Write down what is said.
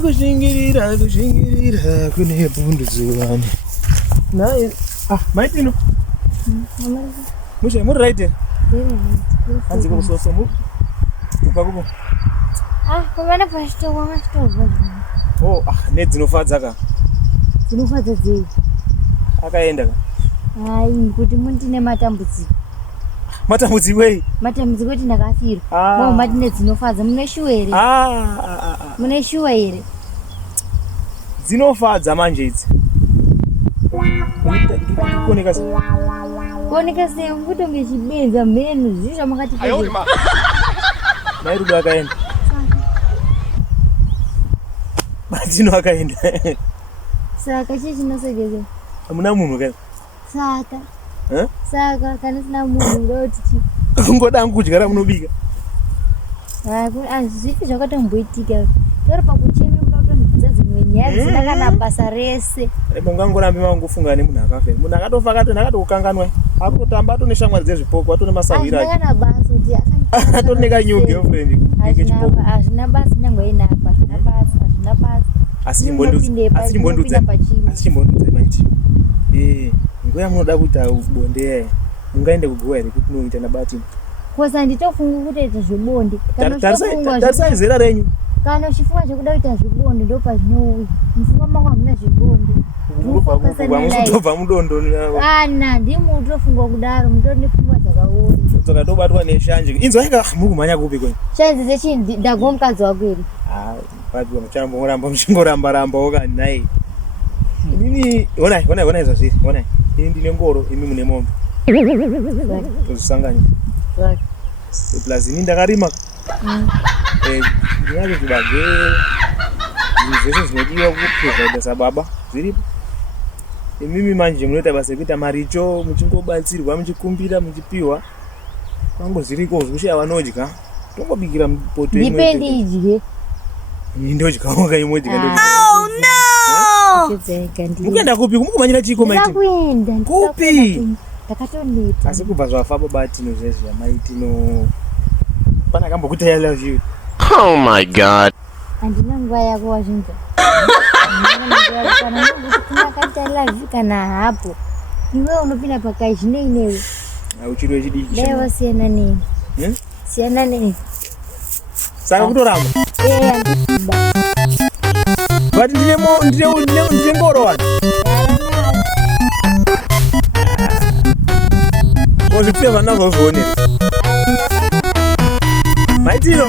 kushingirira kune bundu dzuvani. Nai maitino. Mushe muri right. Anzi kusoso mu. Upakupo. Pamene pasito masito. Oh, nedzinofadza ka. Dzinofadza dzei. Akaenda ka. Hai, kuti mundine matambudziko. Matambudziko wei? Matambudziko kuti ndakafira. Mo matine dzinofadza mune shuwa ere? Mune shuwa ere? Dzinofadza manje idzi. Kuoneka sei? Kuoneka sei kutonge chibenza menu zvisha makati. Ayo ma. Mairudo akaenda. Madzino akaenda. Saka chichi chinosegeze. Amuna munhu kai. Saka. Saka kana sina munhu ndoti kungoda ngudya munobika. Azvipi zvakatomboitika. Tori pakuchema kuda dzimwe nyaya dzisina kana basa rese. Mungangorambe mangofunga nemunhu akafa. Munhu akatofa akatokanganwa. Akutotamba atone shamwari dzezvipoko atone masawira. Kana basa kuti atone ka new girlfriend ngechipoko. Azvina basa nyangwe ina apa. Azvina basa. Asichimbondudza maiti. Nguya munoda kuita bonde mungaende kugowa here kuti munoita nabati. Kosa nditofunga kuita zvibonde. Tarisa zera renyu. Kana uchifunga zvekuda kuita zvibonde ndopa zvinouya. Mufunga mangu hamuna zvibonde. Mutobva mudondo. Ndimo utofunga kudaro mutone pfungwa dzakaoma. Dzakatobatwa neshanje. Inzwa yanga mukumhanya kupi kwenyu? Shanje dzechi ndagomukadzi wako ere? Padwa muchamboramba muchingoramba wakani naye. Inini ona izvazviri. Ona. Ini ndine ngoro imi mune mombe. Tozisanganya. Plus ini ndakarima. Ndinazvo zvibage. Zvese zvinodiwa kuprovide sababa zviripo. Imimi manje munoita basa rekuita maricho muchingobatsirwa muchikumbira muchipiwa. Kwangu zviriko zvokushaya vanodya. Tongobikira mupoto imwe. Dipendi idye. Ndodya wanga imodya ndodya. Oh no! Mukuenda kupi? Mukumanyira chiko maiti? Ndakuenda. Kupi? Ndakatoneta. Asi kubva zvafa babatino zvezvo maitino. Pana kambokuta I love you. Oh my god. Andina nguva yako wazvinza. Kana kuti I love you kana hapo. Iwe unopinda pakai zvinei newe. Uchiri wechidiki. Leo siyana nini? Siyana nini? Saka kutoramba. Andikuba. But ndine ngoro wani. Kozvipfuya vana vozvionera. Maitino.